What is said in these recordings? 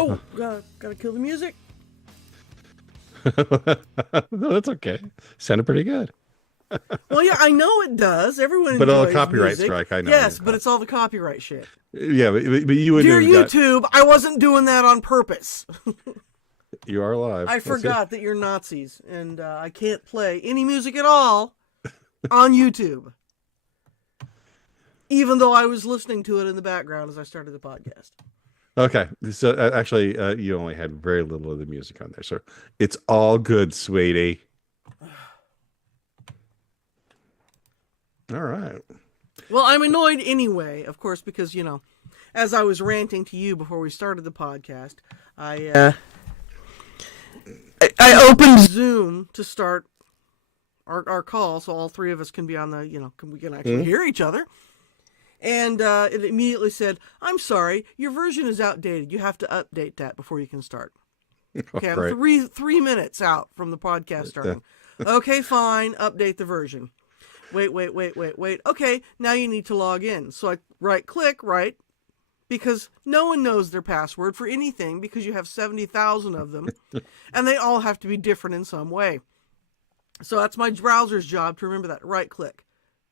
Oh, gotta kill the music. No, that's okay. Sounded pretty good. Well, yeah, I know it does. Everyone But all enjoys the copyright music. strike, I know. Yes, but it's all the copyright shit. Yeah, but you wouldn't Dear have got... YouTube, I wasn't doing that on purpose. You are alive. I That's forgot that you're Nazis, and I can't play any music at all on YouTube. Even though I was listening to it in the background as I started the podcast. Okay, so actually, you only had very little of the music on there, so it's all good, sweetie. All right. Well, I'm annoyed anyway, of course, because, you know, as I was ranting to you before we started the podcast, I opened Zoom to start our call, so all three of us can be on the, you know, we can actually hear each other. And it immediately said, "I'm sorry, your version is outdated. You have to update that before you can start." Okay, I'm Right. three minutes out from the podcast starting. Okay, fine, update the version. Wait. Okay, now you need to log in. So I right-click, right? Because no one knows their password for anything because you have 70,000 of them. And they all have to be different in some way. So that's my browser's job to remember that. Right-click.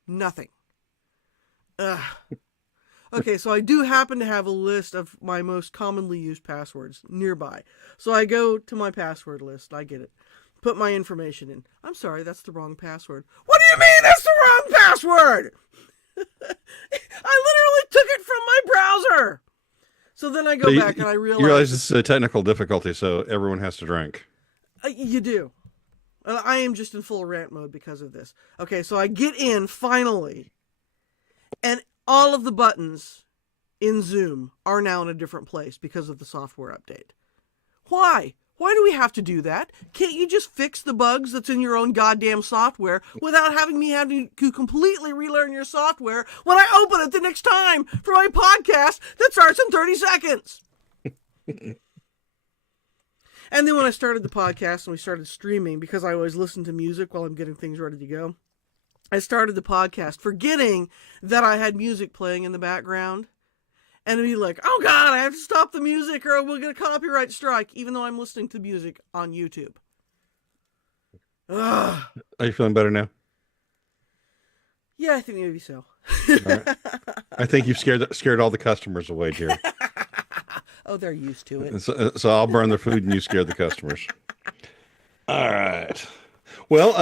Nothing. Ugh. Okay, so I do happen to have a list of my most commonly used passwords nearby. So I go to my password list. I get it. Put my information in. I'm sorry, that's the wrong password. What do you mean that's the wrong password? I literally took it from my browser. So then I go back and I realize... You realize it's a technical difficulty, so everyone has to drink. You do. I am just in full rant mode because of this. Okay, so I get in, finally, and all of the buttons in Zoom are now in a different place because of the software update. Why? Why do we have to do that? Can't you just fix the bugs that's in your own goddamn software without having me having to completely relearn your software when I open it the next time for my podcast that starts in 30 seconds? And then when I started the podcast and we started streaming, because I always listen to music while I'm getting things ready to go, I started the podcast forgetting that I had music playing in the background. And be like, oh God, I have to stop the music or we'll get a copyright strike, even though I'm listening to music on YouTube. Ugh. Are you feeling better now? Yeah, I think maybe so. All right. I think you've scared all the customers away, Jerry. Oh, they're used to it. So I'll burn the food and you scare the customers. All right. Well,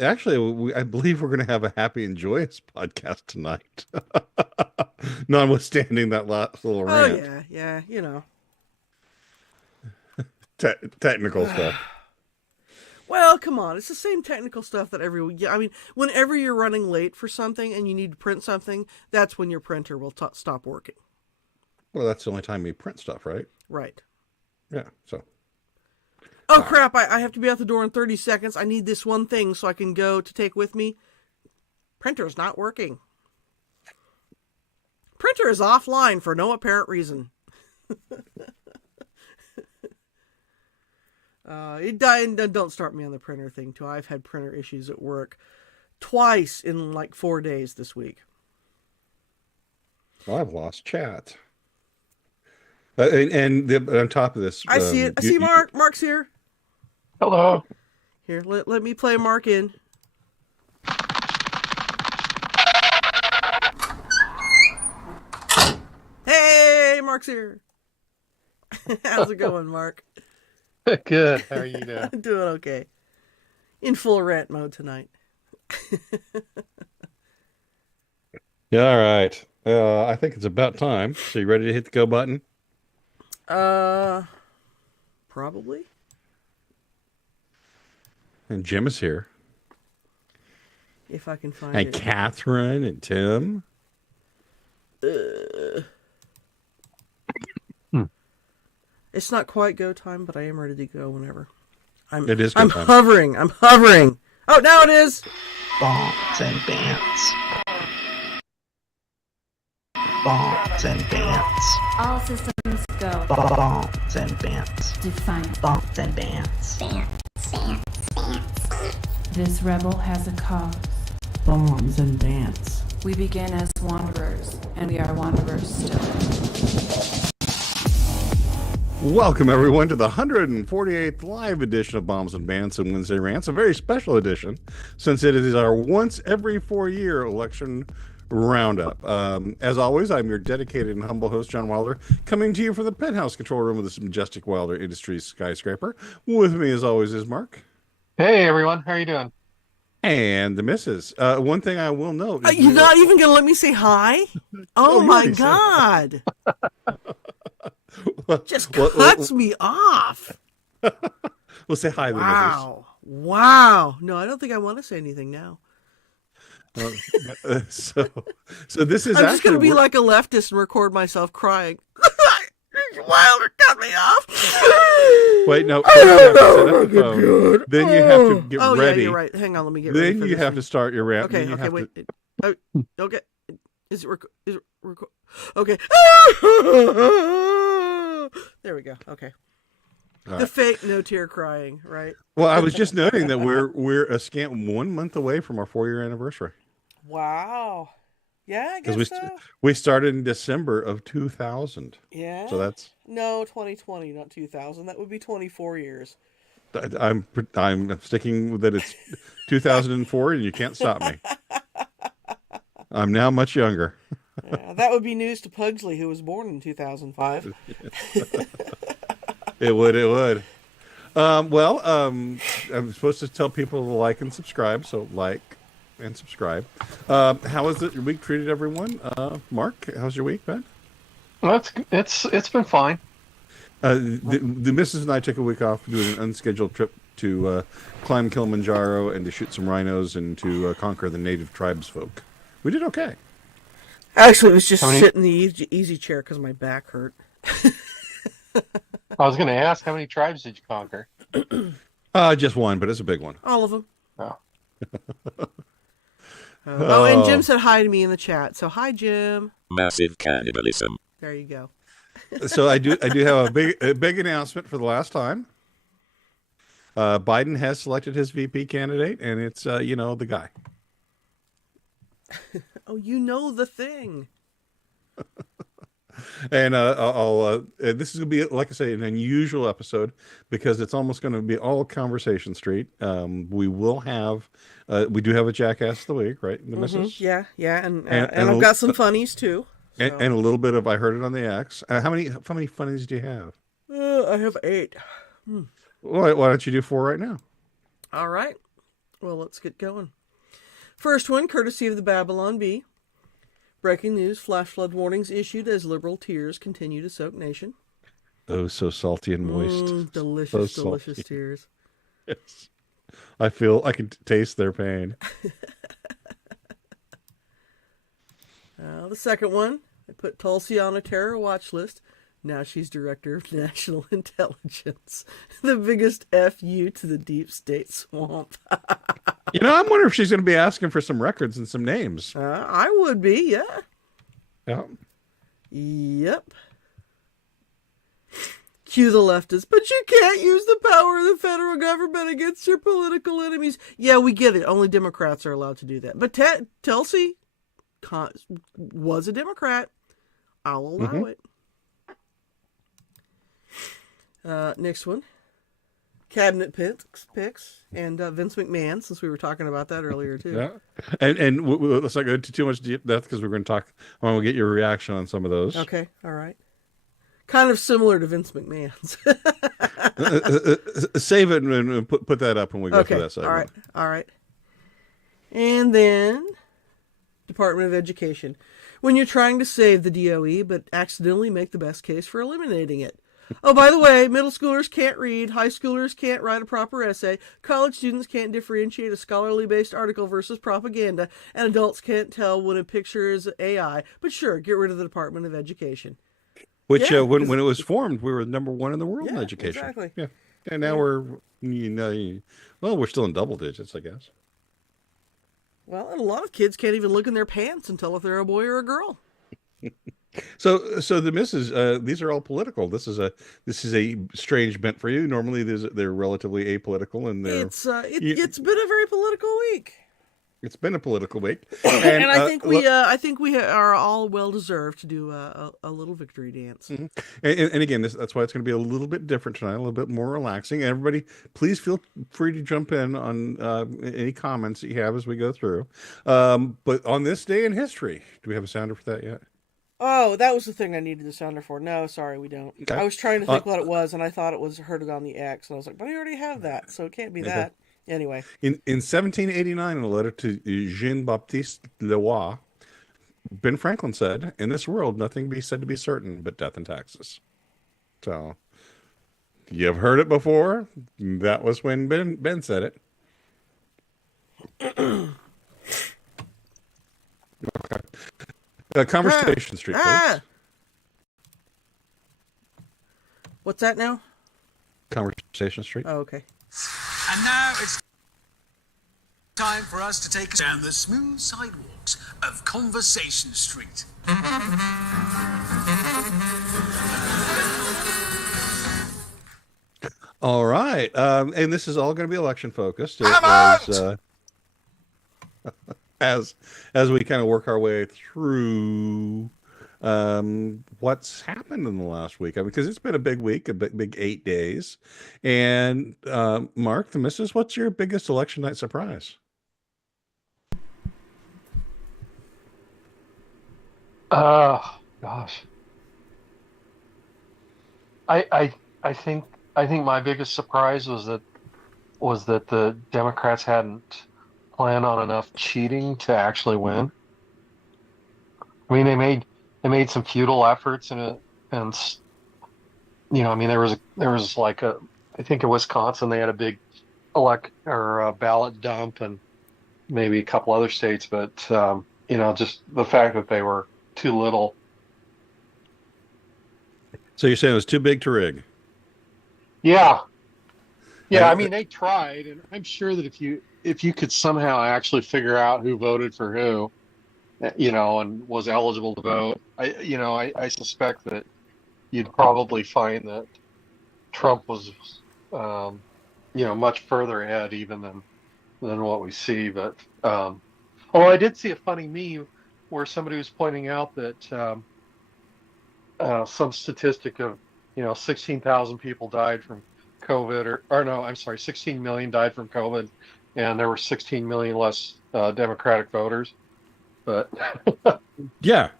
actually, I believe we're going to have a happy and joyous podcast tonight. Notwithstanding that last little rant. Oh, yeah, you know. Technical stuff. Well, come on. It's the same technical stuff that whenever you're running late for something and you need to print something, that's when your printer will stop working. Well, that's the only time we print stuff, right? Right. Yeah, so. Oh, crap, I have to be out the door in 30 seconds. I need this one thing so I can go to take with me. Printer's not working. Printer is offline for no apparent reason. Don't start me on the printer thing, too. I've had printer issues at work twice in like 4 days this week. Well, I've lost chat. And on top of this... I see it. I see Mark. Mark's here. Hello. Here, let me play Mark in. Hey, Mark's here. How's it going, Mark? Good. How are you doing? I'm doing okay. In full rant mode tonight. Yeah, all right. I think it's about time. So you ready to hit the go button? Probably. And Jim is here. If I can find and it. And Catherine and Tim. It's not quite go time, but I am ready to go whenever. It is go I'm time. hovering. I'm hovering. Oh, now it is. Bants and Bants. Bants and Bants. All systems go. Bants and Bants. Define. Bants and Bants. This rebel has a cause. Bombs and Bants. We begin as wanderers, and we are wanderers still. Welcome, everyone, to the 148th live edition of Bombs and Bants and Wednesday Rants, a very special edition since it is our once every 4-year election roundup. As always, I'm your dedicated and humble host, John Wilder, coming to you from the penthouse control room of this majestic Wilder Industries skyscraper. With me, as always, is Mark. Hey, everyone. How are you doing? And the missus. One thing I will note. You're not even going to let me say hi? Oh, my already said God. Just Well, cuts me off. We'll say hi to the Wow. Wow. No, I don't think I want to say anything now. missus. So this is I'm just going to be we're- like a leftist and record myself crying. Wilder cut me off. Wait, no. First you have to set up the phone. Then you have to get Oh, ready. yeah, you're right. Hang on, let me get ready. Then for you this have one. to start your rant. Okay, Then you okay, have wait. to- Okay. Is it record? Okay. There we go. Okay. All The right. fake no tear crying, right? Well, I was just noting that we're a scant 1 month away from our 4-year anniversary Wow. Yeah, I because guess we so. we started in December of 2000. Yeah. So that's No, 2020, not 2000. That would be 24 years. I'm sticking with that. It's 2004, and you can't stop me. I'm now much younger. Yeah, that would be news to Pugsley, who was born in 2005. It would. I'm supposed to tell people to like and subscribe, so like and subscribe. How has your week treated everyone? Mark, how's your week been? Well, it's been fine. The missus and I took a week off doing an unscheduled trip to climb Kilimanjaro and to shoot some rhinos and to conquer the native tribes folk. We did okay. Actually, it was just How many- sitting in the easy chair because my back hurt. I was going to ask, how many tribes did you conquer? Just one, but it's a big one. All of them. Oh. Oh, and Jim said hi to me in the chat. So hi, Jim. Massive cannibalism. There you go. So I do have a big announcement for the last time. Biden has selected his VP candidate, and it's the guy. Oh, you know the thing. And this is going to be, like I say, an unusual episode because it's almost going to be all Conversation Street. We do have a Jackass of the Week, right? The missus? Yeah, and And I've got some funnies too. So. And a little bit of I heard it on the X. How many funnies do you have? I have 8. Why don't you do 4 right now? All right. Well, let's get going. First one, courtesy of the Babylon Bee. Breaking news, flash flood warnings issued as liberal tears continue to soak nation. Oh, so salty and moist. Delicious, So delicious salty. tears. Yes. I feel I can taste their pain. The second one, I put Tulsi on a terror watch list. Now she's director of national intelligence. The biggest FU to the deep state swamp. I'm wondering if she's going to be asking for some records and some names. I would be, yeah. Yeah. Yep. Cue the leftists, but you can't use the power of the federal government against your political enemies. Yeah, we get it. Only Democrats are allowed to do that. But Tulsi was a Democrat. I'll allow it. Next one. Cabinet picks and Vince McMahon, since we were talking about that earlier too. Yeah. And let's not go into too much deep depth because we're going to talk. I want to get your reaction on some of those. Okay, all right. Kind of similar to Vince McMahon's. Save it and put that up when we go Okay, through that segment. all right. And then Department of Education. When you're trying to save the DOE, but accidentally make the best case for eliminating it. Oh, by the way, middle schoolers can't read, high schoolers can't write a proper essay, college students can't differentiate a scholarly-based article versus propaganda, and adults can't tell when a picture is AI. But sure, get rid of the Department of Education. Which, Yeah, when it was formed, we were number 1 in the world in Yeah, education. exactly. Yeah. And now we're still in double digits, I guess. Well, and a lot of kids can't even look in their pants and tell if they're a boy or a girl. So the misses, these are all political. This is a strange bent for you. Normally, they're relatively apolitical, and they're It's been a very political week. It's been a political week, And I think we are all well deserved to do a little victory dance. Mhm. And again, that's why it's going to be a little bit different tonight, a little bit more relaxing. Everybody, please feel free to jump in on any comments that you have as we go through. But on this day in history, do we have a sounder for that yet? Oh, that was the thing I needed the sounder for. No, sorry, we don't. Okay. I was trying to think what it was, and I thought it was heard it on the X, and I was like, but I already have that, so it can't be that. Anyway. In 1789, in a letter to Jean-Baptiste Leroy, Ben Franklin said, "In this world, nothing be said to be certain but death and taxes." So, you've heard it before. That was when Ben said it. Conversation Street, please. What's that now? Conversation Street. Oh, okay. And now it's time for us to take down the smooth sidewalks of Conversation Street. All right, and this is all going to be election focused. As we kind of work our way through what's happened in the last week. I mean, because it's been a big week, a big 8 days. And Mark, the missus, what's your biggest election night surprise? Gosh. I think my biggest surprise was that the Democrats hadn't planned on enough cheating to actually win. I mean, they made some futile efforts and I mean, there was like I think in Wisconsin they had a big ballot dump, and maybe a couple other states, but just the fact that they were too little. So you're saying it was too big to rig? Yeah. I mean, they tried, and I'm sure that if you could somehow actually figure out who voted for who, and was eligible to vote, I suspect that you'd probably find that Trump was, much further ahead even than what we see. But I did see a funny meme where somebody was pointing out that some statistic of 16,000 people died from COVID, or no, I'm sorry, 16 million died from COVID, and there were 16 million less Democratic voters. But yeah,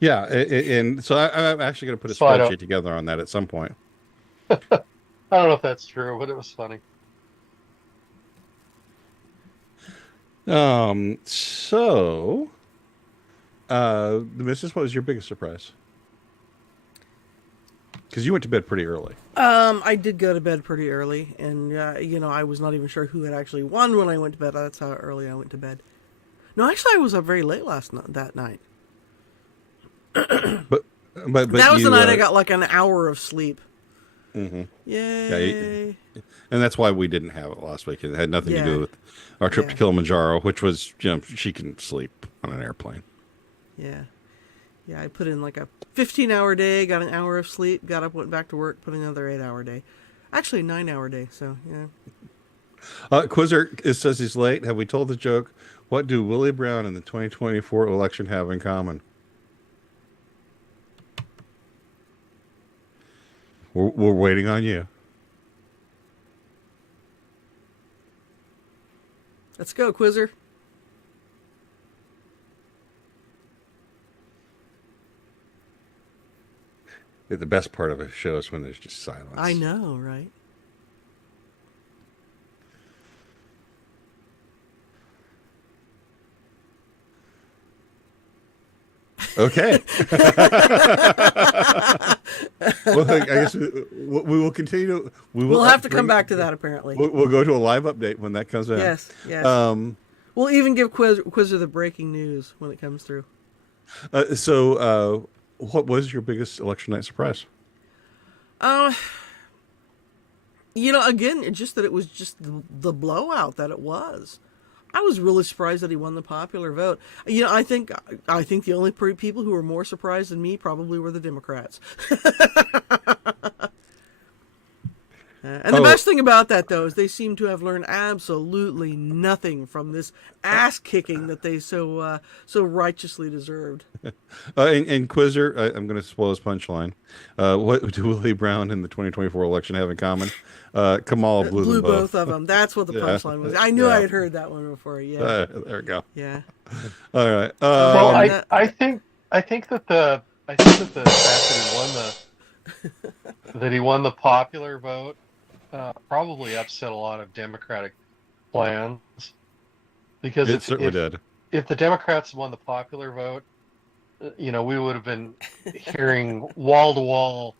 and so I'm actually going to put a spreadsheet together on that at some point. I don't know if that's true, but it was funny. So, the missus, what was your biggest surprise? Because you went to bed pretty early. I did go to bed pretty early, and I was not even sure who had actually won when I went to bed. That's how early I went to bed. No, actually, I was up very late that night. but that was the night I got like an hour of sleep. Mm-hmm. Yay! Yeah, and that's why we didn't have it last week. It had nothing to do with our trip to Kilimanjaro, which was she can sleep on an airplane. Yeah. I put in like a 15-hour day, got an hour of sleep, got up, went back to work, put another 8-hour day. Actually, a 9-hour day. So yeah. Quizzer says he's late. Have we told the joke? What do Willie Brown and the 2024 election have in common? We're waiting on you. Let's go, Quizzer. The best part of a show is when there's just silence. I know, right? Okay. Well, I guess we will continue. We'll have to come back to that, apparently. We'll go to a live update when that comes out. Yes. We'll even give Quizzer the breaking news when it comes through. So, what was your biggest election night surprise? Again, just that it was just the blowout that it was. I was really surprised that he won the popular vote. I think the only people who were more surprised than me probably were the Democrats. And the worst thing about that, though, is they seem to have learned absolutely nothing from this ass kicking that they so righteously deserved. And Quizzer, I'm going to spoil his punchline. What do Willie Brown and the 2024 election have in common? Kamala blew them Both of them. That's what the punchline was. I knew I had heard that one before. Yeah. There we go. Yeah. All right. Well, And I think that the fact that he won the popular vote probably upset a lot of Democratic plans, because it certainly did. If the Democrats won the popular vote, we would have been hearing wall to wall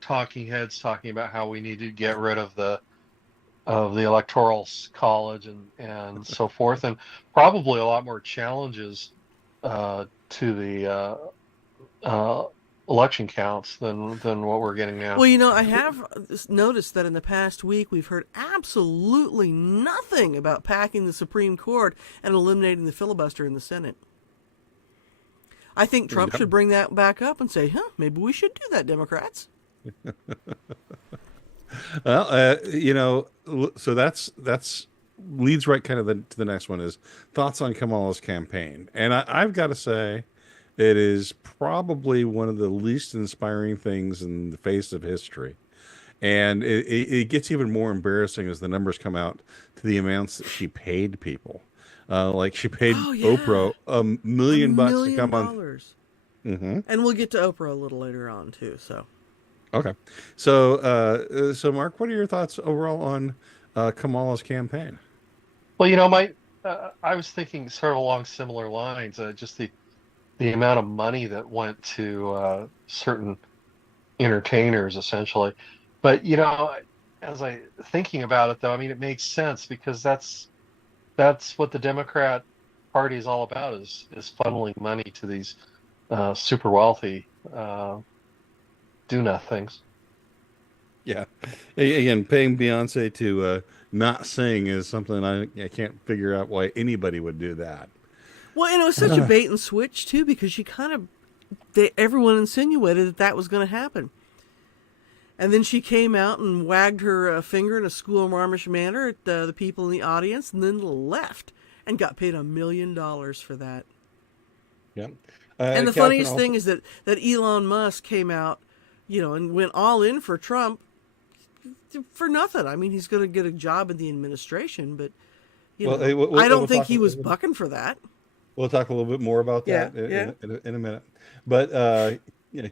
talking heads talking about how we need to get rid of the electoral college and so forth, and probably a lot more challenges to the election counts than what we're getting now. Well, I have noticed that in the past week we've heard absolutely nothing about packing the Supreme Court and eliminating the filibuster in the Senate. I think Trump should bring that back up and say, maybe we should do that, Democrats. Well, so that's leads right kind of to the next one is thoughts on Kamala's campaign. And I've got to say, it is probably one of the least inspiring things in the face of history. And it gets even more embarrassing as the numbers come out to the amounts that she paid people. Like she paid Oprah $1 million to come on. Mm-hmm. And we'll get to Oprah a little later on too. So, okay. So Mark, what are your thoughts overall on Kamala's campaign? Well, I was thinking sort of along similar lines. Just the amount of money that went to certain entertainers, essentially. But as I thinking about it, though, I mean, it makes sense because that's what the Democrat Party is all about is funneling money to these super wealthy do-nothings. Yeah. Again, paying Beyonce to not sing is something I can't figure out why anybody would do that. Well, it was such a bait and switch, too, because she everyone insinuated that was going to happen. And then she came out and wagged her finger in a school-marmish manner at the people in the audience and then left and got paid $1 million for that. Yeah. And the funniest thing is that Elon Musk came out, and went all in for Trump for nothing. I mean, he's going to get a job in the administration, but I don't think he was bucking for that. We'll talk a little bit more about that in a minute. But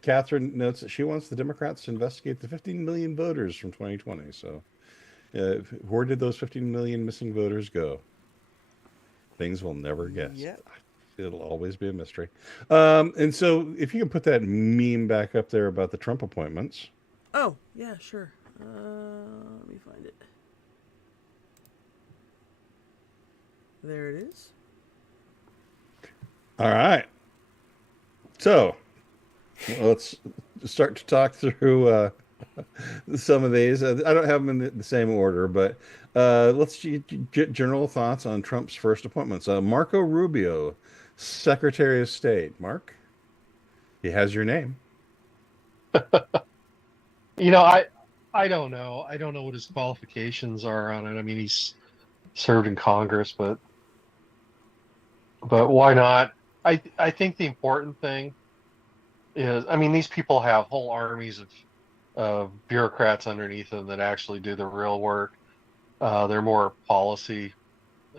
Catherine notes that she wants the Democrats to investigate the 15 million voters from 2020. So where did those 15 million missing voters go? Things we'll never guess. Yeah. It'll always be a mystery. And so if you can put that meme back up there about the Trump appointments. Oh, yeah, sure. Let me find it. There it is. All right. So let's start to talk through some of these. I don't have them in the same order, but let's get general thoughts on Trump's first appointments. Marco Rubio, Secretary of State. Mark, he has your name. I don't know. I don't know what his qualifications are on it. I mean, he's served in Congress, but why not? I think the important thing is, I mean, these people have whole armies of bureaucrats underneath them that actually do the real work. They're more policy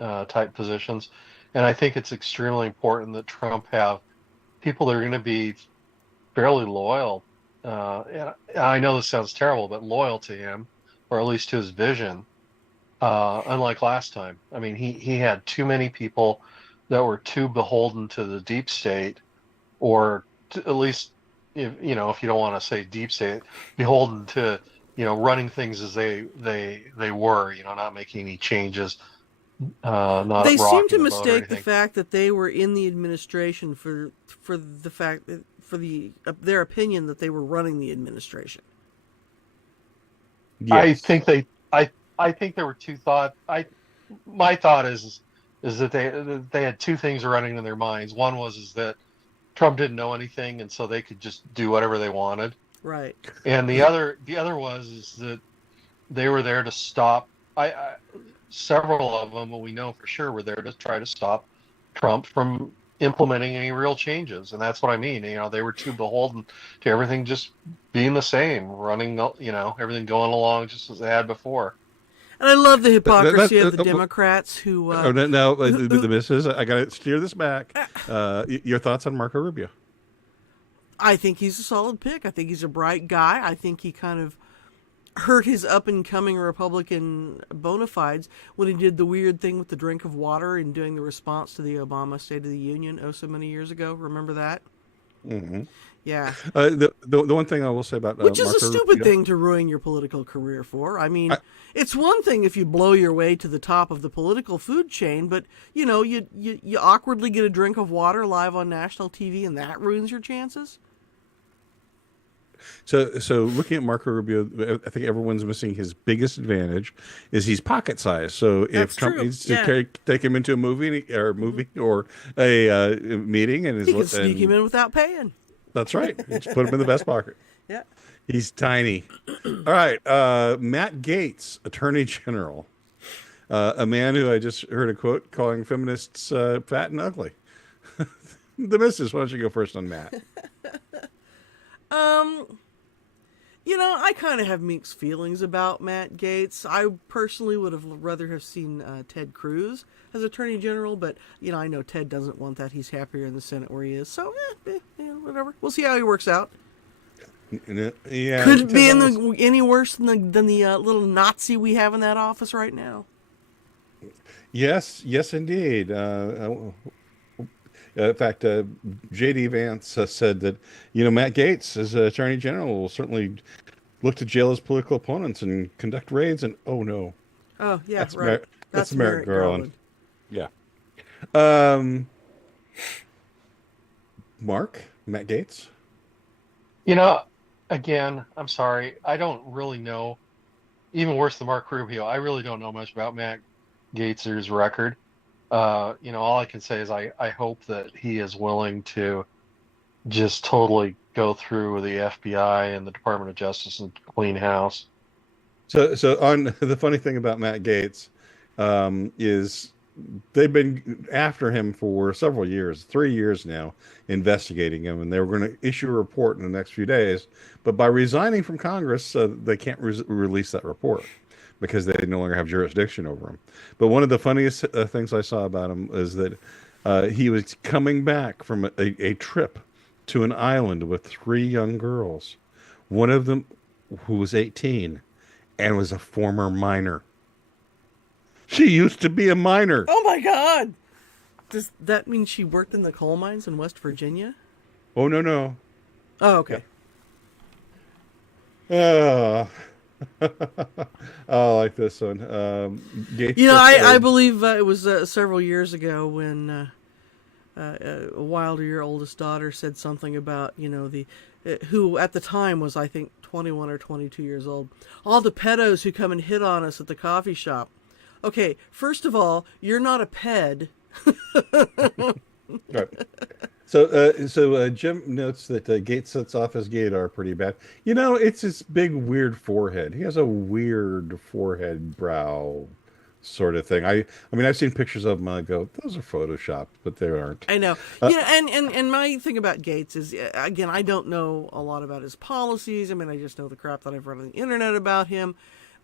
type positions. And I think it's extremely important that Trump have people that are going to be fairly loyal. And I know this sounds terrible, but loyal to him, or at least to his vision, unlike last time. I mean, he had too many people that were too beholden to the deep state, or at least, if you don't want to say deep state, beholden to, running things as they were, not making any changes. They seem to mistake the fact that they were in the administration for the fact that their opinion that they were running the administration. Yes. I think there were two thoughts. My thought is that they had two things running in their minds. One was that Trump didn't know anything, and so they could just do whatever they wanted. Right. And the other was that they were there to stop. Several of them, we know for sure, were there to try to stop Trump from implementing any real changes, and that's what I mean. They were too beholden to everything just being the same, running, everything going along just as they had before. And I love the hypocrisy of the Democrats who. The missus. I got to steer this back. Your thoughts on Marco Rubio? I think he's a solid pick. I think he's a bright guy. I think he kind of hurt his up-and-coming Republican bona fides when he did the weird thing with the drink of water and doing the response to the Obama State of the Union so many years ago. Remember that? Mm-hmm. Yeah. The one thing I will say about which is Marco a stupid Rubio, thing to ruin your political career for. I mean, it's one thing if you blow your way to the top of the political food chain, but you awkwardly get a drink of water live on national TV and that ruins your chances. So looking at Marco Rubio, I think everyone's missing his biggest advantage is he's pocket sized. So if Trump needs to take him into a movie or a meeting, and he can sneak him in without paying. That's right. Just put him in the best pocket. Yeah. He's tiny. All right. Matt Gaetz, Attorney General, a man who I just heard a quote calling feminists fat and ugly. The missus, why don't you go first on Matt? I kind of have mixed feelings about Matt Gaetz. I personally would have rather have seen Ted Cruz as Attorney General, but I know Ted doesn't want that. He's happier in the Senate where he is. So, whatever. We'll see how he works out. Yeah. Could it be any worse than the little Nazi we have in that office right now? Yes, indeed. In fact, J.D. Vance said that, Matt Gaetz as Attorney General will certainly look to jail his political opponents and conduct raids. And oh no, yeah, that's right. That's Merrick Garland. Yeah. Mark, Matt Gaetz. Again, I'm sorry, I don't really know. Even worse than Mark Rubio, I really don't know much about Matt Gaetz's record. All I can say is I hope that he is willing to just totally go through the FBI and the Department of Justice and clean house. So on the funny thing about Matt Gaetz is they've been after him for several years, 3 years now, investigating him, and they were going to issue a report in the next few days. But by resigning from Congress, they can't release that report because they no longer have jurisdiction over him. But one of the funniest things I saw about him is that he was coming back from a trip to an island with 3 young girls, one of them who was 18 and was a former minor. She used to be a minor. Oh my God! Does that mean she worked in the coal mines in West Virginia? Oh, no. Oh, okay. I like this one. Gaetz I believe it was several years ago when Wilder, your oldest daughter, said something about, who at the time was, I think, 21 or 22 years old. All the pedos who come and hit on us at the coffee shop. Okay, first of all, you're not a ped. Right. So Jim notes that Gaetz sets off his gaydar pretty bad. It's his big weird forehead. He has a weird forehead brow sort of thing. I mean, I've seen pictures of him and I go, those are photoshopped, but they aren't. I know. And my thing about Gaetz is, again, I don't know a lot about his policies. I mean, I just know the crap that I've read on the internet about him.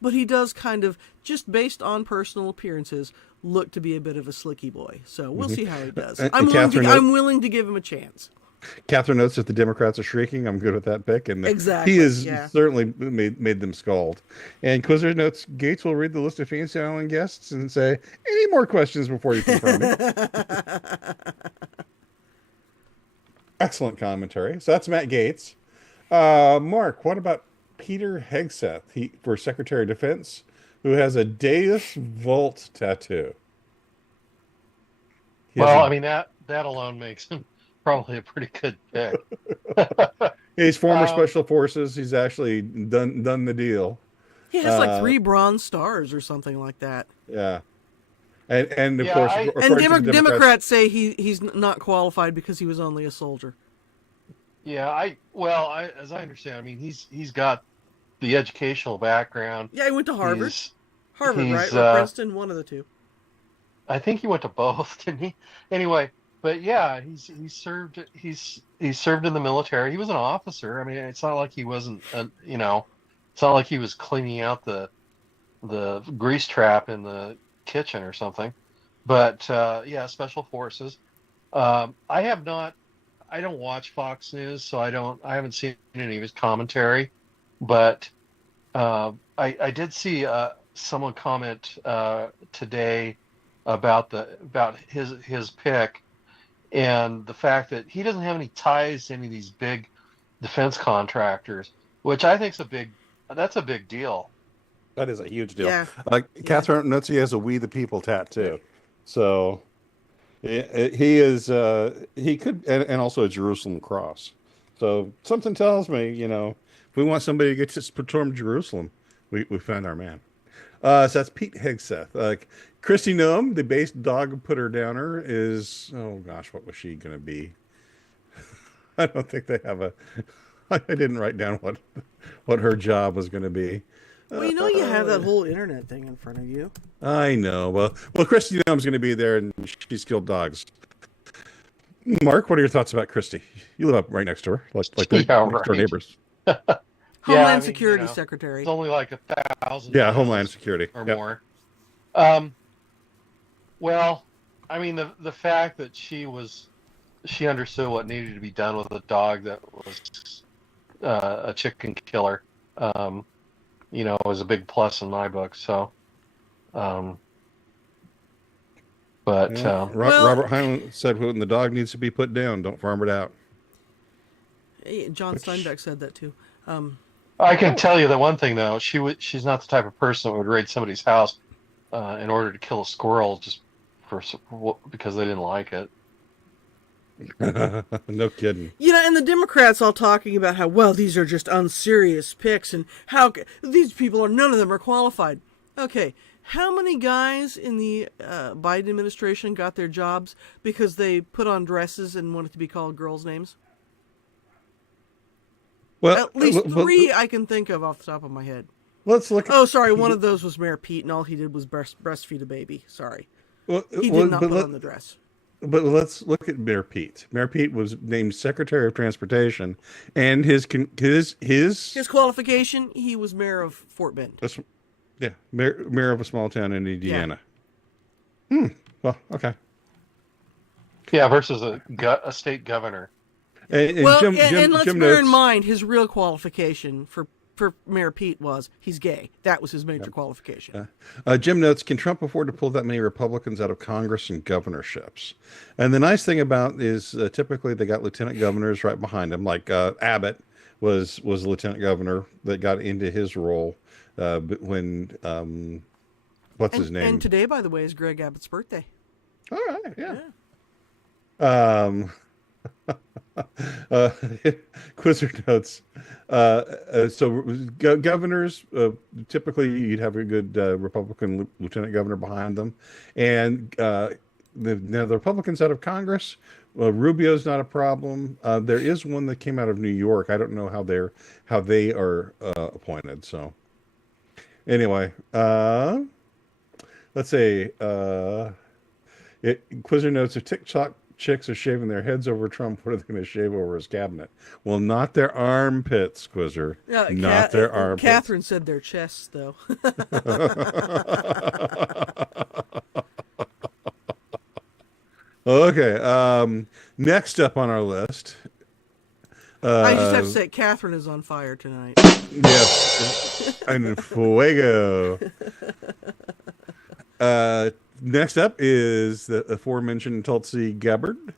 But he does kind of, just based on personal appearances, look to be a bit of a slicky boy. So we'll see how he does. I'm willing to give him a chance. Catherine notes that the Democrats are shrieking. I'm good with that pick. And exactly, he has certainly made them scald. And Quizzer notes, Gaetz will read the list of Fantasy Island guests and say, any more questions before you confirm it? Excellent commentary. So that's Matt Gaetz. Mark, what about Peter Hegseth, for Secretary of Defense, who has a Deus Vult tattoo? That alone makes him probably a pretty good pick. He's former Special Forces. He's actually done the deal. He has like 3 Bronze Stars or something like that. Yeah. And of course, Democrats say he's not qualified because he was only a soldier. Yeah, as I understand, I mean, he's got the educational background. Yeah, he went to Harvard. He's, Harvard, right? he's Or Princeton, one of the two. I think he went to both, didn't he? Anyway, but yeah, he served in the military. He was an officer. I mean, it's not like he wasn't, it's not like he was cleaning out the grease trap in the kitchen or something. But yeah, special forces. I have not. I don't watch Fox News, so I haven't seen any of his commentary. But I did see someone comment today about his pick and the fact that he doesn't have any ties to any of these big defense contractors, which I think that's a big deal. That is a huge deal. Yeah. Catherine Nutzi has a "We the People" tattoo, so he is he could, and also a Jerusalem cross. So something tells me, if we want somebody to get to storm Jerusalem, we found our man. So that's Pete Hegseth. Christy Noem, the base dog putter downer, is, oh gosh, what was she going to be? I don't think they have I didn't write down what her job was going to be. Well, you have that whole internet thing in front of you. I know. Well, Christy Noem's going to be there, and she's killed dogs. Mark, what are your thoughts about Christy? You live up right next to her, like the Yeah, next door right. neighbors. Homeland Security Secretary. It's only like 1,000. Yeah, Homeland Security or Yep. more. Well, I mean the fact that she understood what needed to be done with a dog that was a chicken killer, was a big plus in my book. So, but Yeah. Robert Heinlein said when the dog needs to be put down, don't farm it out. Hey, John Steinbeck said that too. I can tell you the one thing though, she's not the type of person that would raid somebody's house in order to kill a squirrel just because they didn't like it. No kidding. And the Democrats all talking about how, well, these are just unserious picks and how these people none of them are qualified. Okay, how many guys in the Biden administration got their jobs because they put on dresses and wanted to be called girls' names? Well, At least three I can think of off the top of my head. Let's look. Oh, sorry, one of those was Mayor Pete, and all he did was breastfeed a baby. Sorry, he did not put on the dress. But let's look at Mayor Pete. Mayor Pete was named Secretary of Transportation, and his qualification, he was mayor of Fort Bend. Yeah, mayor of a small town in Indiana. Yeah. Well, okay. Yeah, versus a state governor. And let's bear in mind his real qualification for Mayor Pete was he's gay. That was his major qualification. Jim notes, can Trump afford to pull that many Republicans out of Congress and governorships? And the nice thing about is typically they got lieutenant governors right behind him. Like Abbott was a lieutenant governor that got into his role when what's his name? And today, by the way, is Greg Abbott's birthday. All right, yeah. Quizzer notes. So governors, typically you'd have a good Republican lieutenant governor behind them, and the Republicans out of Congress, Rubio's not a problem. There is one that came out of New York. I don't know how they are appointed. So anyway, let's say Quizzer notes, if TikTok chicks are shaving their heads over Trump, what are they going to shave over his cabinet? Well, not their armpits, Quizzer. Not their armpits. Catherine said their chests, though. Okay. Next up on our list. I just have to say, Catherine is on fire tonight. Yes. And fuego. Next up is the aforementioned Tulsi Gabbard,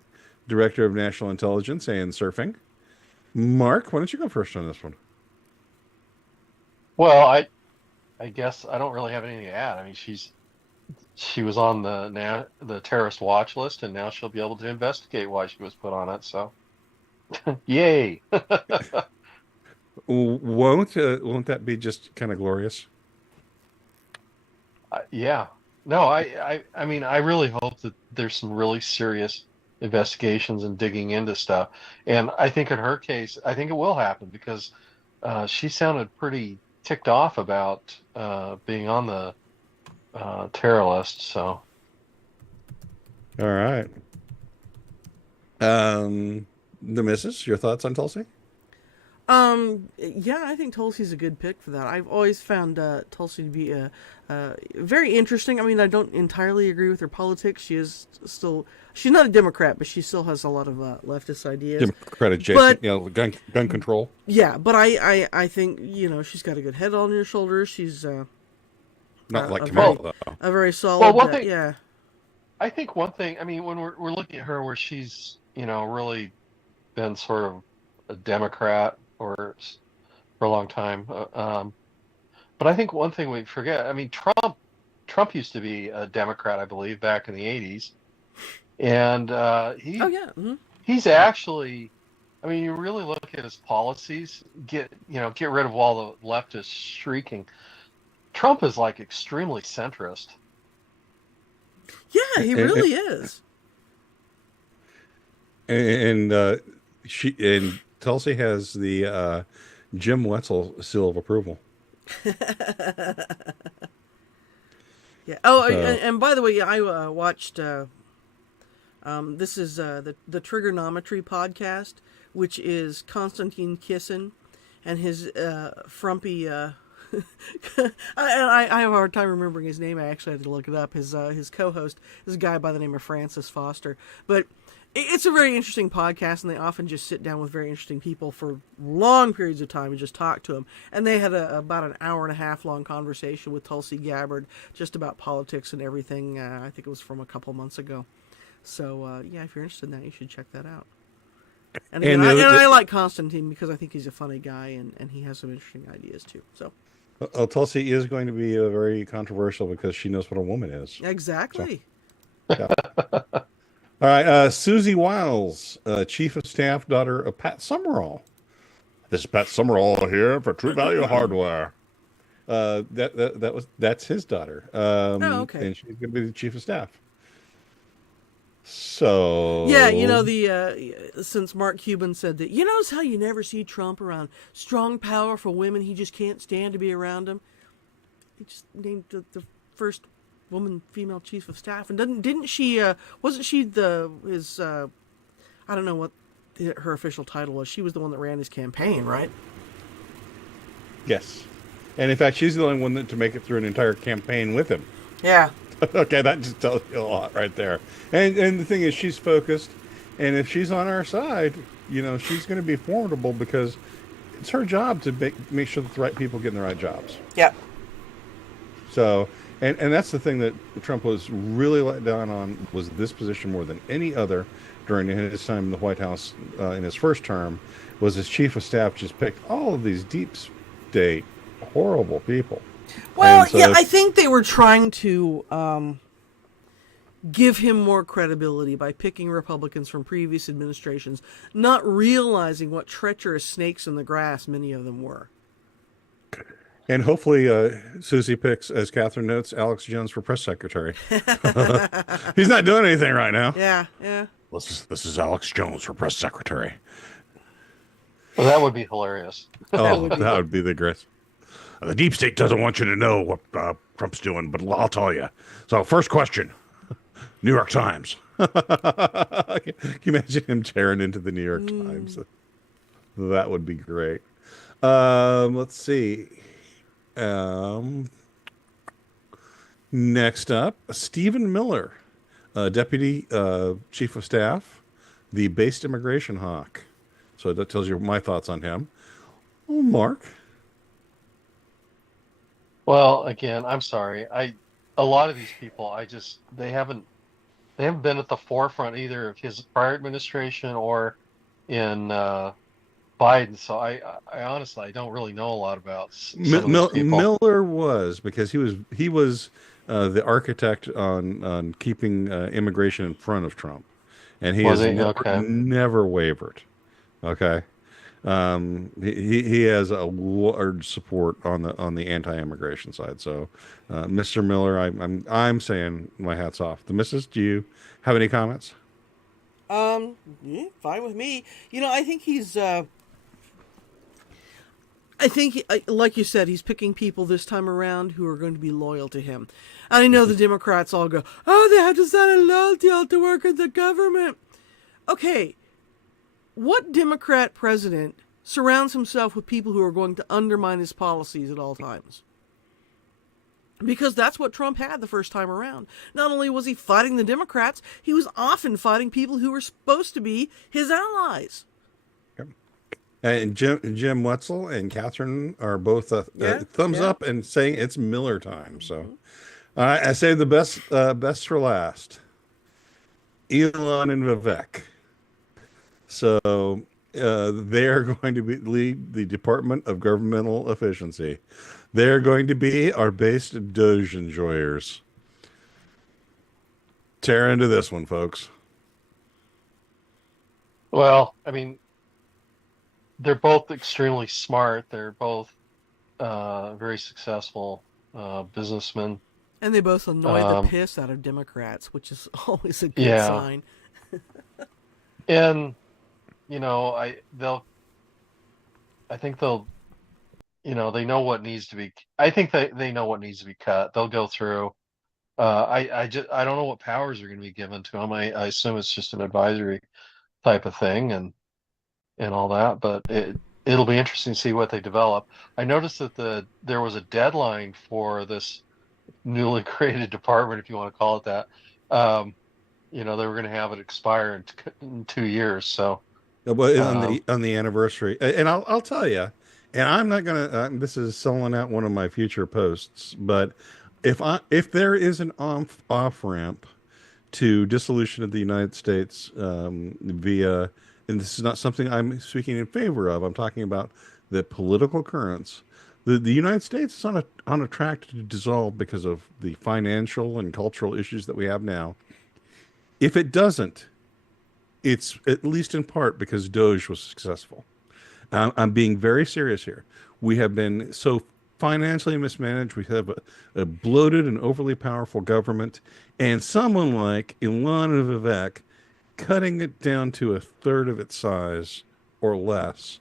Director of National Intelligence and Surfing. Mark, why don't you go first on this one? Well, I guess I don't really have anything to add. I mean, she was on the terrorist watch list, and now she'll be able to investigate why she was put on it. So, yay! Won't that be just kind of glorious? Yeah. No, I mean, I really hope that there's some really serious investigations and digging into stuff. And I think in her case, I think it will happen because she sounded pretty ticked off about being on the terror list. So All right. The missus, your thoughts on Tulsi? Yeah, I think Tulsi's a good pick for that. I've always found Tulsi to be very interesting. I mean, I don't entirely agree with her politics. She's not a Democrat, but she still has a lot of leftist ideas. Democratic Jason, But gun control. yeah, but I think she's got a good head on her shoulders. She's Not like a Kamala, very, though. a very solid. one thing, Yeah, I think one thing. I mean, when we're looking at her, where she's really been sort of a Democrat or for a long time. But I think one thing we forget. I mean, Trump used to be a Democrat, I believe, back in the '80s, and oh yeah, he's actually. I mean, you really look at his policies. Get rid of all the leftists shrieking. Trump is like extremely centrist. yeah, he really is. And Tulsi has the Jim Wetzel seal of approval. Yeah. Oh, So- and by the way, I watched. This is the Trigonometry podcast, which is Konstantin Kisin and his frumpy. I have a hard time remembering his name. I actually had to look it up. His co-host is a guy by the name of Francis Foster. But it's a very interesting podcast, and they often just sit down with very interesting people for long periods of time and just talk to them. And they had about an hour and a half long conversation with Tulsi Gabbard just about politics and everything. I think it was from a couple months ago. So yeah, if you're interested in that, you should check that out. And again, I like Constantine because I think he's a funny guy and he has some interesting ideas too. So Tulsi is going to be very controversial because she knows what a woman is. exactly. Yeah. All right, Susie Wiles, Chief of Staff, daughter of Pat Summerall. This is Pat Summerall here for True Value Hardware. That's his daughter. Okay. And she's going to be the Chief of Staff. So Yeah, since Mark Cuban said that, notice how you never see Trump around strong, powerful women. He just can't stand to be around them. He just named the first woman female chief of staff, and didn't she? Wasn't she his? I don't know what her official title was. She was the one that ran his campaign, right? Yes, and in fact, she's the only one to make it through an entire campaign with him. Yeah. Okay, that just tells you a lot right there. And the thing is, she's focused, and if she's on our side, she's going to be formidable because it's her job to make sure that the right people get in the right jobs. Yeah. So, and that's the thing that Trump was really let down on, was this position more than any other during his time in the White House in his first term, was his chief of staff just picked all of these deep state horrible people. Well, And so- yeah, I think they were trying to give him more credibility by picking Republicans from previous administrations, not realizing what treacherous snakes in the grass many of them were. And hopefully, Susie picks, as Catherine notes, Alex Jones for press secretary. He's not doing anything right now. Yeah, yeah. This is Alex Jones for press secretary. Well, that would be hilarious. Oh, that would be the greatest. The deep state doesn't want you to know what Trump's doing, but I'll tell you. So, first question: New York Times. Can you imagine him tearing into the New York Times? That would be great. Let's see. Next up, Stephen Miller, Deputy Chief of Staff, the based immigration hawk. So that tells you my thoughts on him. Oh, Mark. Well, again, I'm sorry. A lot of these people, they haven't been at the forefront either of his prior administration or in Biden. So I honestly, I don't really know a lot about some of these people. Miller was, because he was the architect on keeping immigration in front of Trump, and he Was has he? Okay. never wavered. Okay. He has a large support on the anti-immigration side. So, Mr. Miller, I'm saying my hat's off. The missus, do you have any comments? Yeah, fine with me. I think he's. I think, like you said, he's picking people this time around who are going to be loyal to him. And I know the Democrats all go, oh, they have to sign a loyalty to work in the government. Okay, what Democrat president surrounds himself with people who are going to undermine his policies at all times? Because that's what Trump had the first time around. Not only was he fighting the Democrats, he was often fighting people who were supposed to be his allies. And Jim Wetzel and Catherine are both thumbs up and saying it's Miller time. So I say the best for last. Elon and Vivek. So they're going to lead the Department of Governmental Efficiency. They're going to be our based Doge enjoyers. Tear into this one, folks. Well, I mean, they're both extremely smart. They're both very successful businessmen. And they both annoy the piss out of Democrats, which is always a good sign. And I think they'll, they know what needs to be. I think they know what needs to be cut. They'll go through. I don't know what powers are going to be given to them. I assume it's just an advisory type of thing and all that. But it'll be interesting to see what they develop. I noticed that there was a deadline for this newly created department, if you want to call it that. They were going to have it expire in 2 years. So, on the anniversary, and I'll tell you, and I'm not gonna. This is selling out one of my future posts, but if there is an off ramp to dissolution of the United States via, and this is not something I'm speaking in favor of. I'm talking about the political currents. The United States is on a track to dissolve because of the financial and cultural issues that we have now. If it doesn't, it's at least in part because Doge was successful. I'm being very serious here. We have been so financially mismanaged. We have a bloated and overly powerful government, and someone like Elon and Vivek cutting it down to a third of its size or less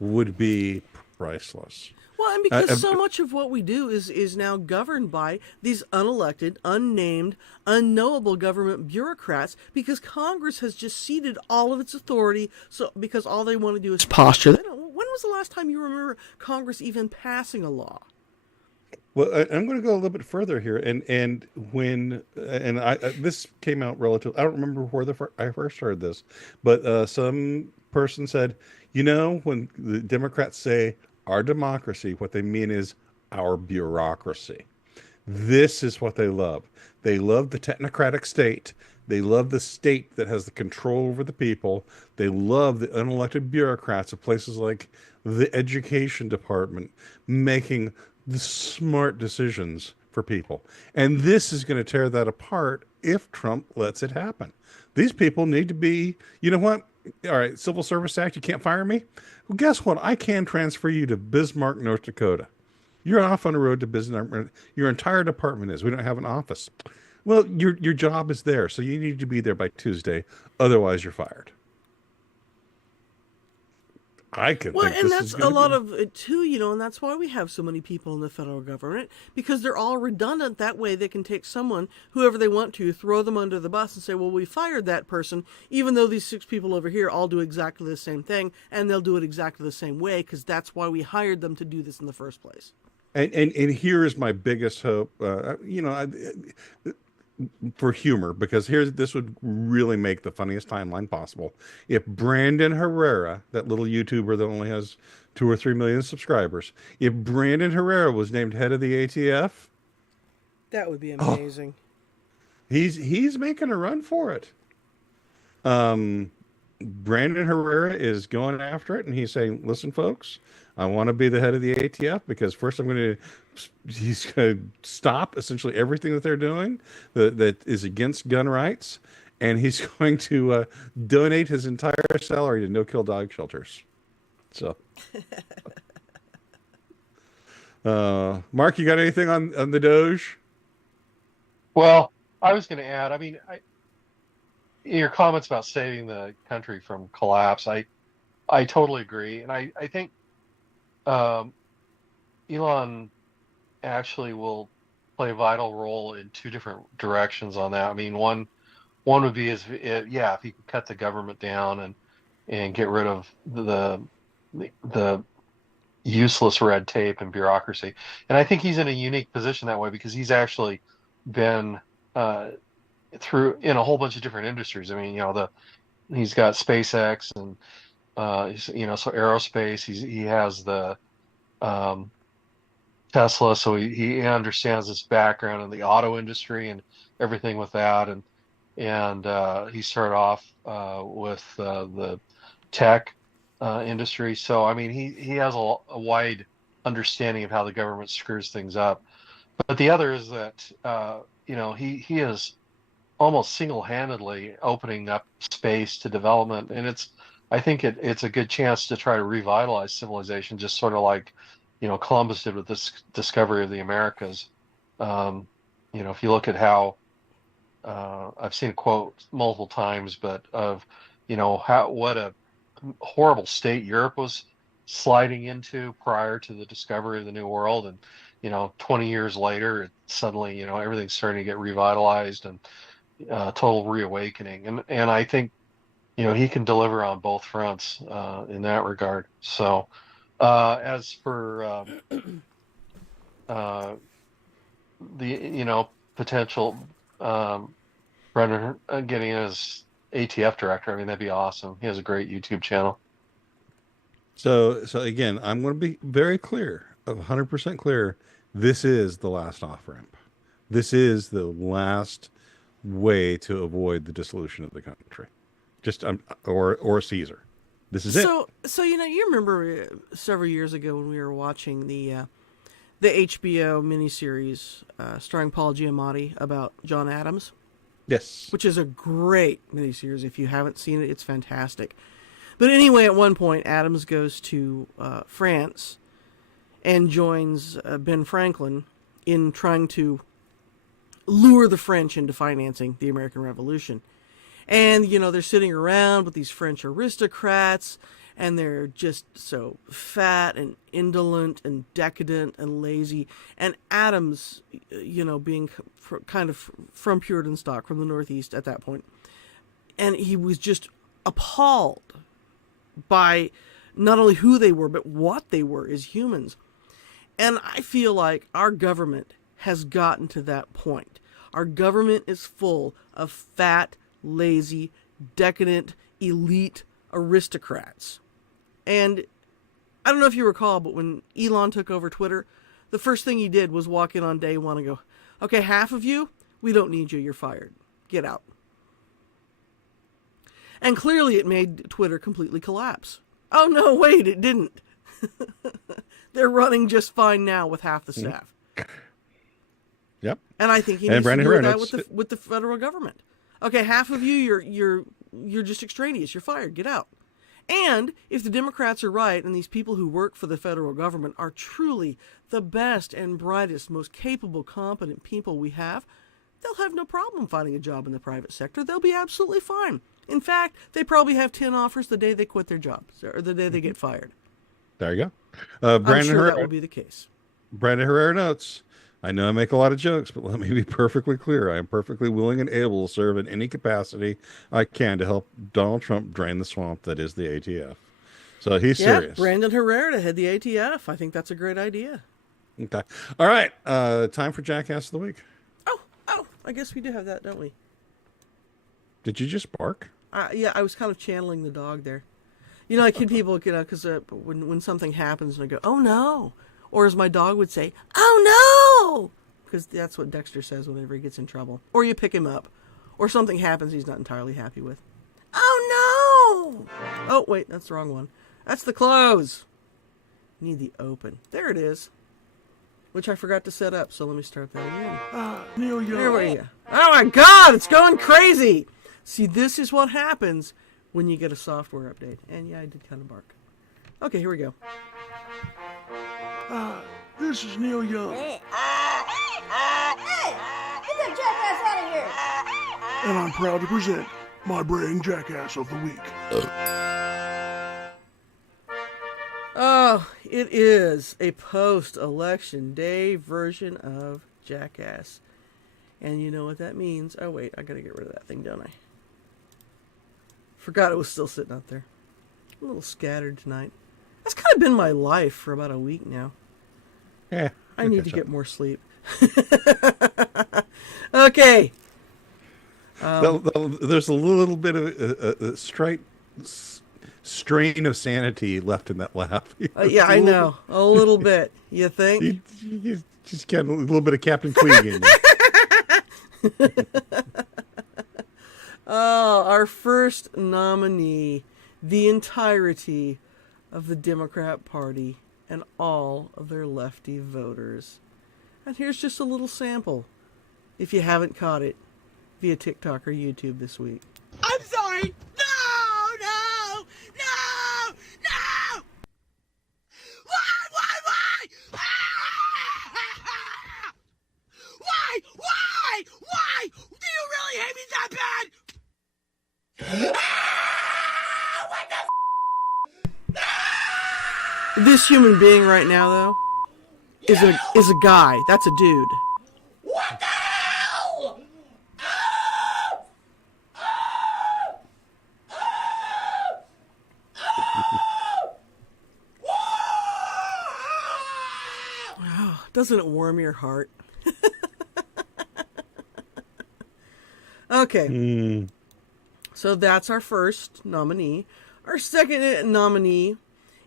would be priceless. Well, and because so much of what we do is now governed by these unelected, unnamed, unknowable government bureaucrats, because Congress has just ceded all of its authority. So because all they want to do is posture. When was the last time you remember Congress even passing a law? Well, I'm going to go a little bit further here, and when this came out relative. I don't remember where I first heard this, but some person said, when the Democrats say our democracy, what they mean is our bureaucracy. This is what they love. They love the technocratic state. They love the state that has the control over the people. They love the unelected bureaucrats of places like the education department making the smart decisions for people. And this is going to tear that apart if Trump lets it happen. These people need to be, you know what? All right, Civil Service Act, you can't fire me? Well, guess what? I can transfer you to Bismarck, North Dakota. You're off on the road to Bismarck. Your entire department is. We don't have an office. Well, your job is there, so you need to be there by Tuesday. Otherwise, you're fired. I can. Well, and that's a lot of it too, and that's why we have so many people in the federal government, because they're all redundant. That way they can take someone, whoever they want to, throw them under the bus and say, well, we fired that person, even though these 6 people over here all do exactly the same thing, and they'll do it exactly the same way, because that's why we hired them to do this in the first place. And here is my biggest hope, for humor, because this would really make the funniest timeline possible. If Brandon Herrera, that little YouTuber that only has 2 or 3 million subscribers, if Brandon Herrera was named head of the ATF, that would be amazing. He's making a run for it. Brandon Herrera is going after it, and he's saying, listen, folks, I want to be the head of the ATF because first he's going to stop essentially everything that they're doing that is against gun rights, and he's going to donate his entire salary to no-kill dog shelters. So, Mark, you got anything on the Doge? Well, I was going to add, your comments about saving the country from collapse, I totally agree. And I think um, Elon actually will play a vital role in two different directions on that. I mean, one would be if he could cut the government down and get rid of the useless red tape and bureaucracy. And I think he's in a unique position that way because he's actually been through in a whole bunch of different industries. I mean, he's got SpaceX and so aerospace. He has the Tesla, so he understands this background in the auto industry and everything with that, and he started off with the tech industry. So I mean, he has a wide understanding of how the government screws things up. But the other is that he is almost single-handedly opening up space to development, and I think it's a good chance to try to revitalize civilization, just sort of like Columbus did with this discovery of the Americas. If you look at how I've seen a quote multiple times, but of what a horrible state Europe was sliding into prior to the discovery of the New World, and 20 years later, suddenly everything's starting to get revitalized and total reawakening, and I think he can deliver on both fronts in that regard. So as for the potential Brendan getting as ATF director, I mean, that'd be awesome. He has a great YouTube channel. So again, I'm going to be very clear, 100% clear. This is the last off ramp. This is the last way to avoid the dissolution of the country, just or Caesar. This is it. So you remember several years ago when we were watching the HBO miniseries starring Paul Giamatti about John Adams. Yes, which is a great miniseries. If you haven't seen it, it's fantastic. But anyway, at one point, Adams goes to France and joins Ben Franklin in trying to lure the French into financing the American Revolution. And, they're sitting around with these French aristocrats, and they're just so fat and indolent and decadent and lazy. And Adams, being kind of from Puritan stock, from the Northeast at that point, and he was just appalled by not only who they were, but what they were as humans. And I feel like our government has gotten to that point. Our government is full of fat, lazy, decadent, elite aristocrats. And I don't know if you recall, but when Elon took over Twitter, the first thing he did was walk in on day one and go, okay, half of you, we don't need you, you're fired. Get out. And clearly it made Twitter completely collapse. Oh no, wait, it didn't. They're running just fine now with half the staff. Yep. And I think he needs to do that with the federal government. Okay, half of you, you're just extraneous. You're fired. Get out. And if the Democrats are right, and these people who work for the federal government are truly the best and brightest, most capable, competent people we have, they'll have no problem finding a job in the private sector. They'll be absolutely fine. In fact, they probably have 10 offers the day they quit their jobs or the day they get fired. There you go. Brandon I'm sure Herrera, that will be the case. Brandon Herrera notes, I know I make a lot of jokes, but let me be perfectly clear. I am perfectly willing and able to serve in any capacity I can to help Donald Trump drain the swamp that is the ATF. So he's serious. Brandon Herrera to head the ATF. I think that's a great idea. Okay. All right. Time for Jackass of the Week. Oh, I guess we do have that, don't we? Did you just bark? Yeah, I was kind of channeling the dog there. I kid people, because when something happens and I go, oh no. Or as my dog would say, oh no! Because that's what Dexter says whenever he gets in trouble. Or you pick him up. Or something happens he's not entirely happy with. Oh no! Oh, wait, that's the wrong one. That's the close. Need the open. There it is. Which I forgot to set up, so let me start that again. Neil Young. There we go. Oh my god, it's going crazy! See, this is what happens when you get a software update. And yeah, I did kind of bark. Okay, here we go. This is Neil Young. Hey, get that jackass out of here! And I'm proud to present my braying jackass of the week. Oh, It is a post-election day version of Jackass. And you know what that means. Oh, wait, I gotta get rid of that thing, don't I? Forgot it was still sitting out there. I'm a little scattered tonight. That's kind of been my life for about a week now. Yeah. I need to get more sleep. Okay. There's a little bit of a straight strain of sanity left in that laugh. Yeah, I know. A little bit. You think? You just got a little bit of Captain Queeg in you. Oh, our first nominee, the entirety of the Democrat Party and all of their lefty voters. And here's just a little sample, if you haven't caught it, via TikTok or YouTube this week. I'm sorry. No! Why? Why? Do you really hate me that bad? This human being right now, though, is a guy. That's a dude. What the hell? Oh, doesn't it warm your heart? Okay. So that's our first nominee. Our second nominee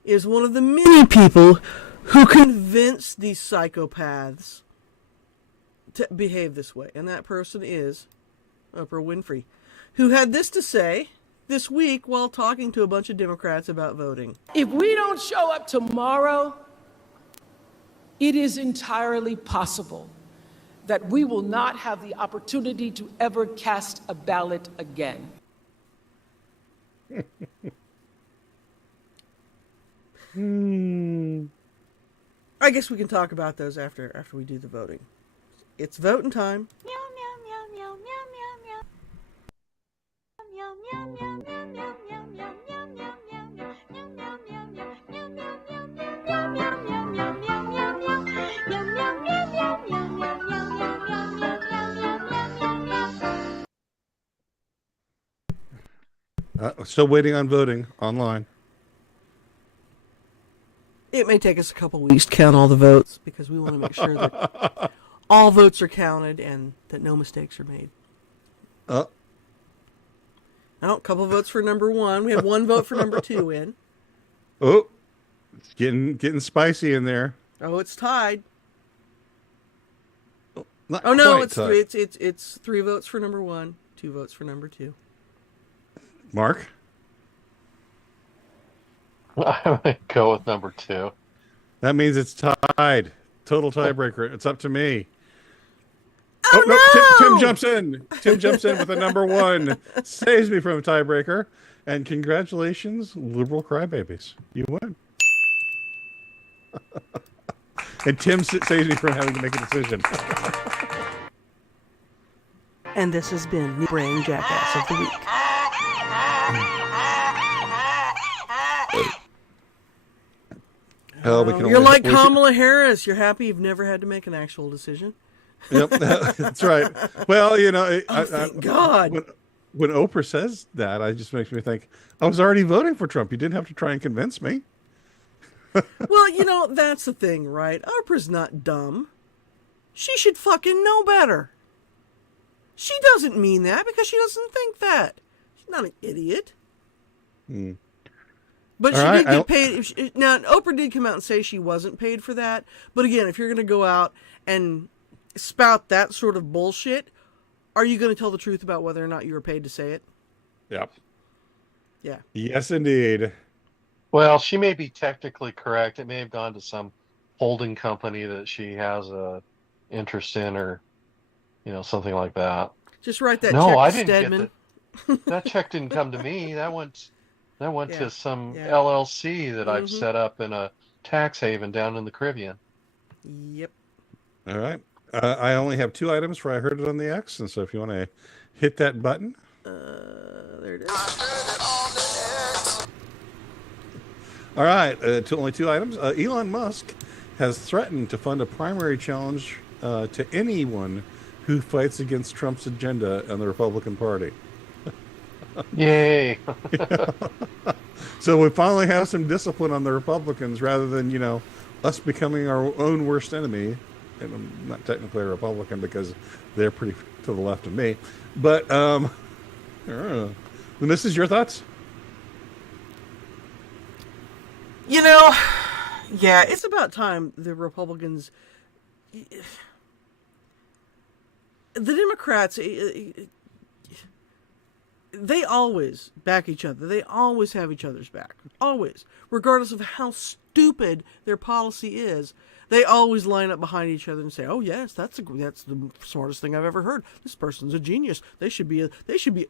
is one of the many people who convinced these psychopaths to behave this way. And that person is Oprah Winfrey, who had this to say this week while talking to a bunch of Democrats about voting. If we don't show up tomorrow, it is entirely possible that we will not have the opportunity to ever cast a ballot again. I guess we can talk about those after we do the voting. It's voting time. Still waiting on voting online. It may take us a couple weeks to count all the votes because we want to make sure that all votes are counted and that no mistakes are made. Oh, a couple votes for number one. We have one vote for number two in. Oh, it's getting spicy in there. Oh, it's tied. Not Oh no, quite it's tied. it's 3 votes for number one, 2 votes for number two. Mark? I'm going to go with number 2. That means it's tied. Total tiebreaker. It's up to me. Oh, no! no! Tim jumps in. Tim jumps in with a number 1. Saves me from a tiebreaker. And congratulations, liberal crybabies. You win. And Tim saves me from having to make a decision. And this has been the Brain Jackass of the Week. Oh, we can You're only- like we Kamala Harris. You're happy you've never had to make an actual decision. Yep, that's right. Well, you know, Thank God. When Oprah says that, it just makes me think, I was already voting for Trump. You didn't have to try and convince me. Well, you know, that's the thing, right? Oprah's not dumb. She should fucking know better. She doesn't mean that because she doesn't think that. She's not an idiot. But All she right, did get paid. Now, Oprah did come out and say she wasn't paid for that. But again, if you're going to go out and spout that sort of bullshit, are you going to tell the truth about whether or not you were paid to say it? Yep. Yeah. Yes, indeed. Well, she may be technically correct. It may have gone to some holding company that she has a interest in, or something like that. Just write that No, check I to didn't Stedman. get that check didn't come to me. That went Yeah, to some yeah. LLC that I've Mhm. set up in a tax haven down in the Caribbean. Yep. All right. I only have 2 items for I heard it on the X, and so if you want to hit that button. There it is. All right, only two items. Elon Musk has threatened to fund a primary challenge to anyone who fights against Trump's agenda on the Republican Party. Yay. So we finally have some discipline on the Republicans rather than, us becoming our own worst enemy. And I'm not technically a Republican because they're pretty to the left of me. But, the missus, your thoughts? Yeah, it's about time the Republicans, the Democrats, they always back each other. They always have each other's back. Always. Regardless of how stupid their policy is, they always line up behind each other and say, "Oh yes, that's the smartest thing I've ever heard. This person's a genius. They should be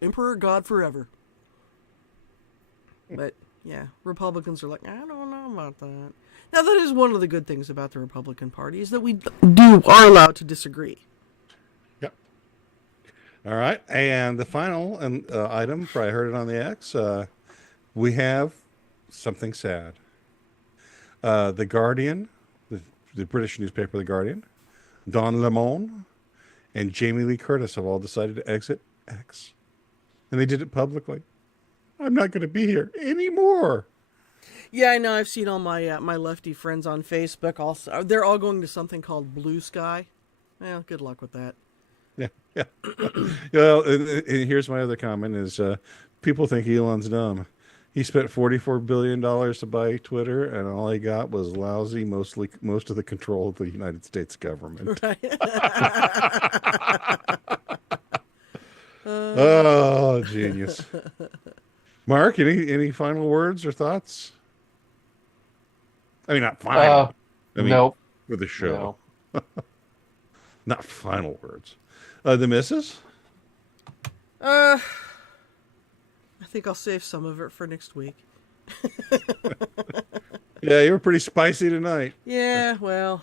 Emperor God forever." But yeah, Republicans are like, "I don't know about that." Now that is one of the good things about the Republican Party is that we are allowed to disagree. Yep. All right, and the final item, probably heard it on the X. We have something sad. The Guardian, the British newspaper, The Guardian, Don Lemon, and Jamie Lee Curtis have all decided to exit X, and they did it publicly. I'm not going to be here anymore. Yeah, I know. I've seen all my my lefty friends on Facebook. Also, they're all going to something called Blue Sky. Well, good luck with that. Yeah. Well, and here's my other comment: is people think Elon's dumb. He spent $44 billion to buy Twitter, and all he got was lousy, most of the control of the United States government. Right. Oh, genius! Mark, any final words or thoughts? I mean, not final. Nope. For the show. No. Not final words. The missus? I think I'll save some of it for next week. Yeah, you were pretty spicy tonight. Yeah, well,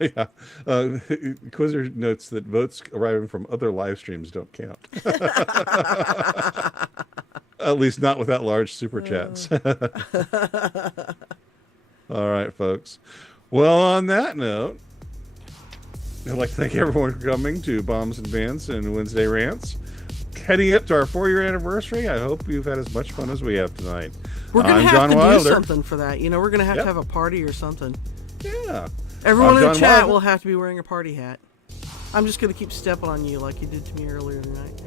Yeah. Quizzer notes that votes arriving from other live streams don't count. At least not without large super chats. All right, folks. Well, on that note, I'd like to thank everyone for coming to Bombs and Bants and Wednesday Rants. Heading up to our 4-year anniversary, I hope you've had as much fun as we have tonight. We're going to have to do something for that. We're going to have a party or something. Yeah. Everyone in the chat will have to be wearing a party hat. I'm just going to keep stepping on you like you did to me earlier tonight.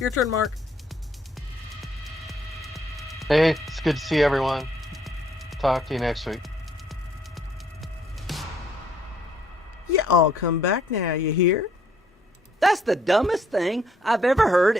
Your turn, Mark. Hey, it's good to see everyone. Talk to you next week. You all come back now, you hear? That's the dumbest thing I've ever heard